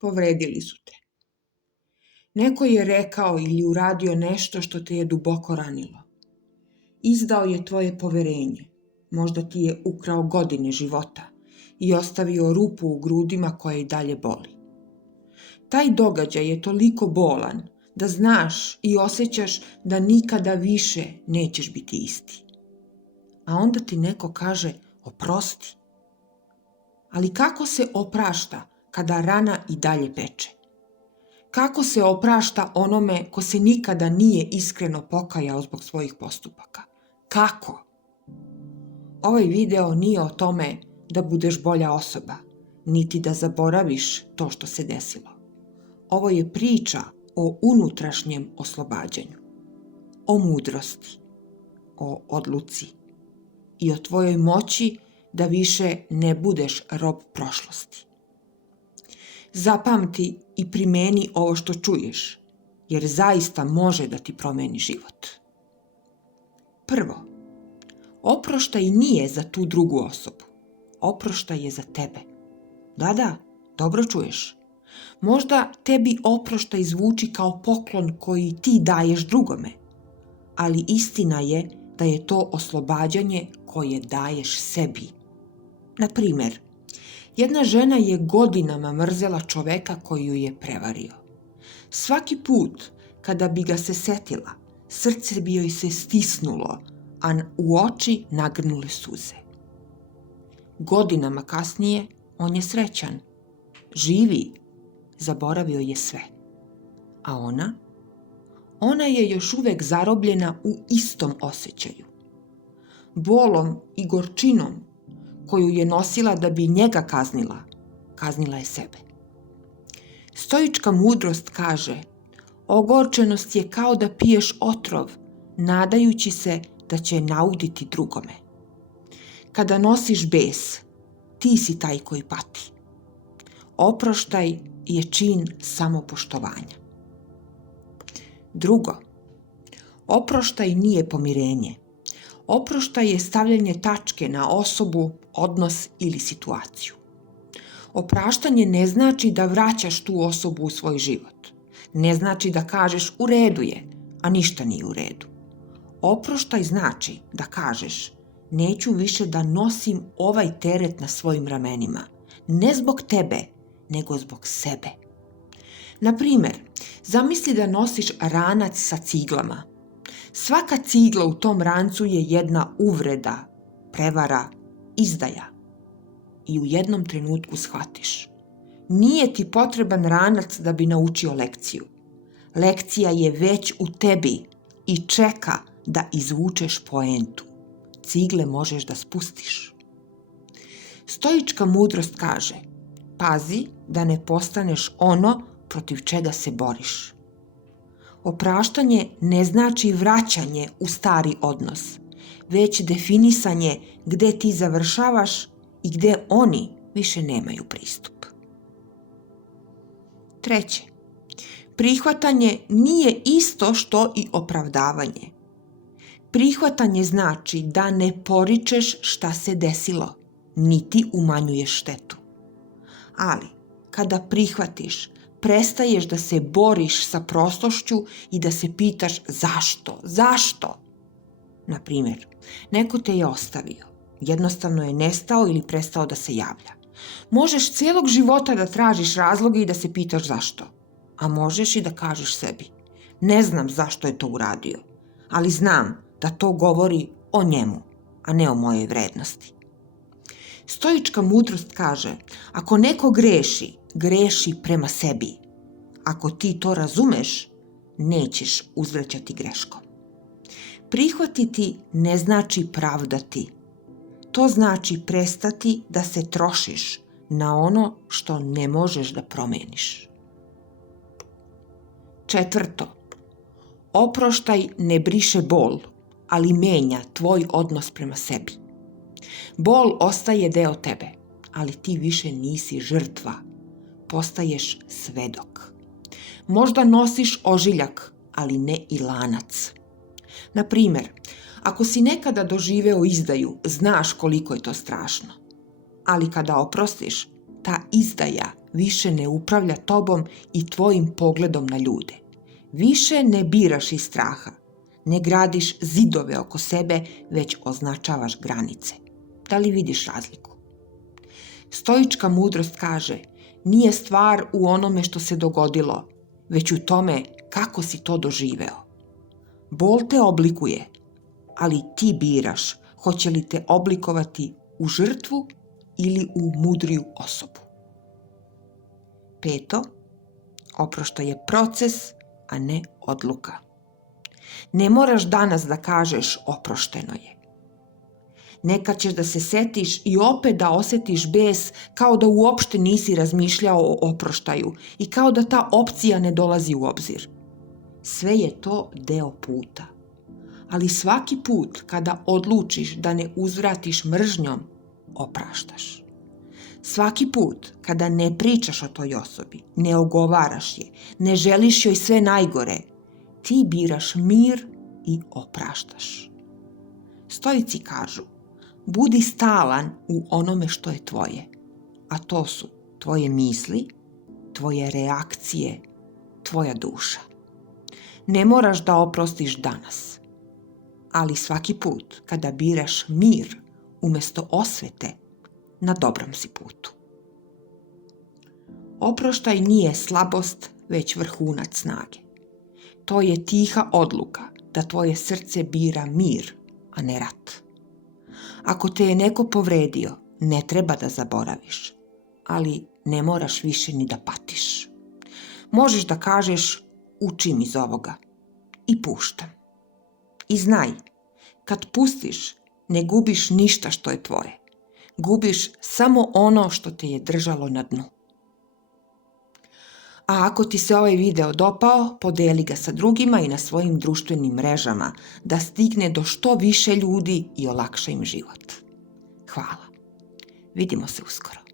Povredili su te. Neko je rekao ili uradio nešto što te je duboko ranilo. Izdao je tvoje poverenje. Možda ti je ukrao godine života i ostavio rupu u grudima koja i dalje boli. Taj događaj je toliko bolan da znaš i osjećaš da nikada više nećeš biti isti. A onda ti neko kaže oprosti. Ali kako se oprašta kada rana i dalje peče? Kako se oprašta onome ko se nikada nije iskreno pokajao zbog svojih postupaka? Kako? Ovaj video nije o tome da budeš bolja osoba, niti da zaboraviš to što se desilo. Ovo je priča o unutrašnjem oslobađanju, o mudrosti, o odluci i o tvojoj moći da više ne budeš rob prošlosti. Zapamti i primeni ovo što čuješ, jer zaista može da ti promeni život. Prvo, oproštaj nije za tu drugu osobu. Oproštaj je za tebe. Da, dobro čuješ. Možda tebi oproštaj zvuči kao poklon koji ti daješ drugome, ali istina je da je to oslobađanje koje daješ sebi. Na primjer, jedna žena je godinama mrzela čoveka koji ju je prevario. Svaki put kada bi ga se setila, srce bi joj se stisnulo, a u oči nagrnule suze. Godinama kasnije on je srećan, živi, zaboravio je sve. A ona? Ona je još uvek zarobljena u istom osjećaju. Bolom i gorčinom koju je nosila da bi njega kaznila je sebe. Stoička mudrost kaže, ogorčenost je kao da piješ otrov, nadajući se da će nauditi drugome. Kada nosiš bes, ti si taj koji pati. Oproštaj je čin samopoštovanja. Drugo, oproštaj nije pomirenje. Oproštaj je stavljanje tačke na osobu, odnos ili situaciju. Opraštanje ne znači da vraćaš tu osobu u svoj život. Ne znači da kažeš u redu je, a ništa nije u redu. Oproštaj znači da kažeš neću više da nosim ovaj teret na svojim ramenima. Ne zbog tebe, nego zbog sebe. Na primjer, zamisli da nosiš ranac sa ciglama. Svaka cigla u tom rancu je jedna uvreda, prevara, izdaja. I u jednom trenutku shvatiš. Nije ti potreban ranac da bi naučio lekciju. Lekcija je već u tebi i čeka da izvučeš poentu. Cigle možeš da spustiš. Stoička mudrost kaže, pazi da ne postaneš ono protiv čega se boriš. Opraštanje ne znači vraćanje u stari odnos, već definisanje gde ti završavaš i gde oni više nemaju pristup. Treće, prihvatanje nije isto što i opravdavanje. Prihvatanje znači da ne poričeš šta se desilo, niti umanjuješ štetu. Ali, kada prihvatiš, prestaješ da se boriš sa prošlošću i da se pitaš zašto? Na primjer, neko te je ostavio, jednostavno je nestao ili prestao da se javlja. Možeš cijelog života da tražiš razloge i da se pitaš zašto, a možeš i da kažeš sebi, ne znam zašto je to uradio, ali znam da to govori o njemu, a ne o mojoj vrednosti. Stoička mudrost kaže, ako neko greši prema sebi. Ako ti to razumeš, nećeš uzvraćati greškom. Prihvatiti ne znači pravdati. To znači prestati da se trošiš na ono što ne možeš da promeniš. Četvrto, oproštaj ne briše bol, ali menja tvoj odnos prema sebi. Bol ostaje deo tebe, ali ti više nisi žrtva. Postaješ svedok. Možda nosiš ožiljak, ali ne i lanac. Na primjer, ako si nekada doživeo izdaju, znaš koliko je to strašno. Ali kada oprostiš, ta izdaja više ne upravlja tobom i tvojim pogledom na ljude. Više ne biraš iz straha, ne gradiš zidove oko sebe, već označavaš granice. Da li vidiš razliku? Stoička mudrost kaže, nije stvar u onome što se dogodilo, već u tome kako si to doživeo. Bol te oblikuje, ali ti biraš hoće li te oblikovati u žrtvu ili u mudriju osobu. 5. Oproštaj je proces, a ne odluka. Ne moraš danas da kažeš oprošteno je. Nekad ćeš da se setiš i opet da osetiš bes kao da uopšte nisi razmišljao o oproštaju i kao da ta opcija ne dolazi u obzir. Sve je to deo puta. Ali svaki put kada odlučiš da ne uzvratiš mržnjom, opraštaš. Svaki put kada ne pričaš o toj osobi, ne ogovaraš je, ne želiš joj sve najgore, ti biraš mir i opraštaš. Stoici kažu, budi stalan u onome što je tvoje, a to su tvoje misli, tvoje reakcije, tvoja duša. Ne moraš da oprostiš danas, ali svaki put kada biraš mir umesto osvete, na dobrom si putu. Oproštaj nije slabost, već vrhunac snage. To je tiha odluka da tvoje srce bira mir, a ne rat. Ako te je neko povredio, ne treba da zaboraviš, ali ne moraš više ni da patiš. Možeš da kažeš, učim iz ovoga i puštam. I znaj, kad pustiš, ne gubiš ništa što je tvoje. Gubiš samo ono što te je držalo na dnu. A ako ti se ovaj video dopao, podeli ga sa drugima i na svojim društvenim mrežama da stigne do što više ljudi i olakša im život. Hvala. Vidimo se uskoro.